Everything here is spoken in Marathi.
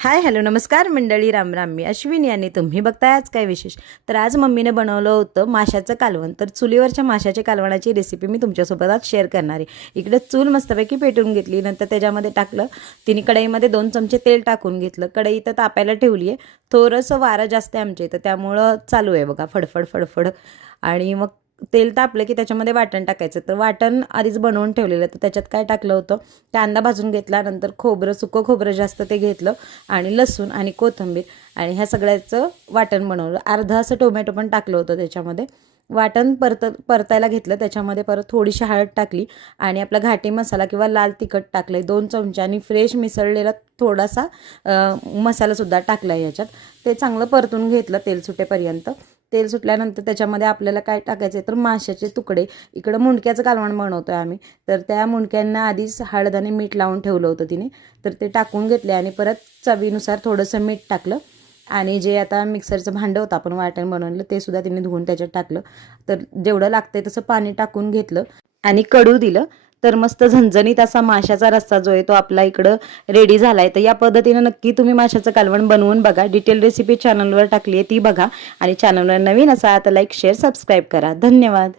हाय हॅलो नमस्कार मंडळी, राम राम. मी अश्विनी आणि तुम्ही बघताय आज काय विशेष. तर आज मम्मीने बनवलं होतं माशाचं कालवण. तर चुलीवरच्या माशाच्या कालवणाची रेसिपी मी तुमच्यासोबत आज शेअर करणार आहे. इकडे चूल मस्तपैकी पेटून घेतली, नंतर त्याच्यामध्ये टाकलं तिने कढईमध्ये 2 चमचे तेल टाकून घेतलं. कढई तर तापायला ठेवली आहे. थोडंसं वारं जास्त आहे आमच्या इथं, त्यामुळं चालू आहे बघा फडफड फडफड. आणि मग तेल तापलं की त्याच्यामध्ये वाटण टाकायचं. तर वाटण आधीच बनवून ठेवलेलं, तर त्याच्यात काय टाकलं होतं, कांदा भाजून घेतला, नंतर खोबरं, सुकं खोबरं जास्त ते घेतलं आणि लसूण आणि कोथिंबीर आणि ह्या सगळ्याचं वाटण बनवलं. अर्धा असं टोमॅटो पण टाकलं होतं त्याच्यामध्ये. वाटण परतायला घेतलं, त्याच्यामध्ये परत थोडीशी हळद टाकली आणि आपला घाटी मसाला किंवा लाल तिखट टाकले 2 चमचे आणि फ्रेश मिसळलेला थोडासा मसालासुद्धा टाकला याच्यात. ते चांगलं परतून घेतलं तेल सुटेपर्यंत. तेल सुटल्यानंतर त्याच्यामध्ये आपल्याला काय टाकायचं आहे, तर माशाचे तुकडे. इकडं मुंडक्याचं कालवण बनवतो आहे आम्ही, तर त्या मुंडक्यांना आधीच हळद आणि मीठ लावून ठेवलं होतं तिने. तर ते टाकून घेतले आणि परत चवीनुसार थोडंसं मीठ टाकलं आणि जे आता मिक्सरचं भांडं होतं आपण वाटण बनवलं ते सुद्धा तिने धुवून त्याच्यात टाकलं. तर जेवढं लागतंय तसं पाणी टाकून घेतलं आणि कडू दिलं. तर मस्त झणझणीत असा माशाचा रस्सा जो आहे तो आपला इकडं रेडी झाला आहे. तर या पद्धतीनं नक्की तुम्ही माशाचं कालवण बनवून बघा. डिटेल रेसिपी चॅनलवर टाकली आहे, ती बघा. आणि चॅनलवर नवीन असा आता लाईक शेअर सबस्क्राईब करा. धन्यवाद.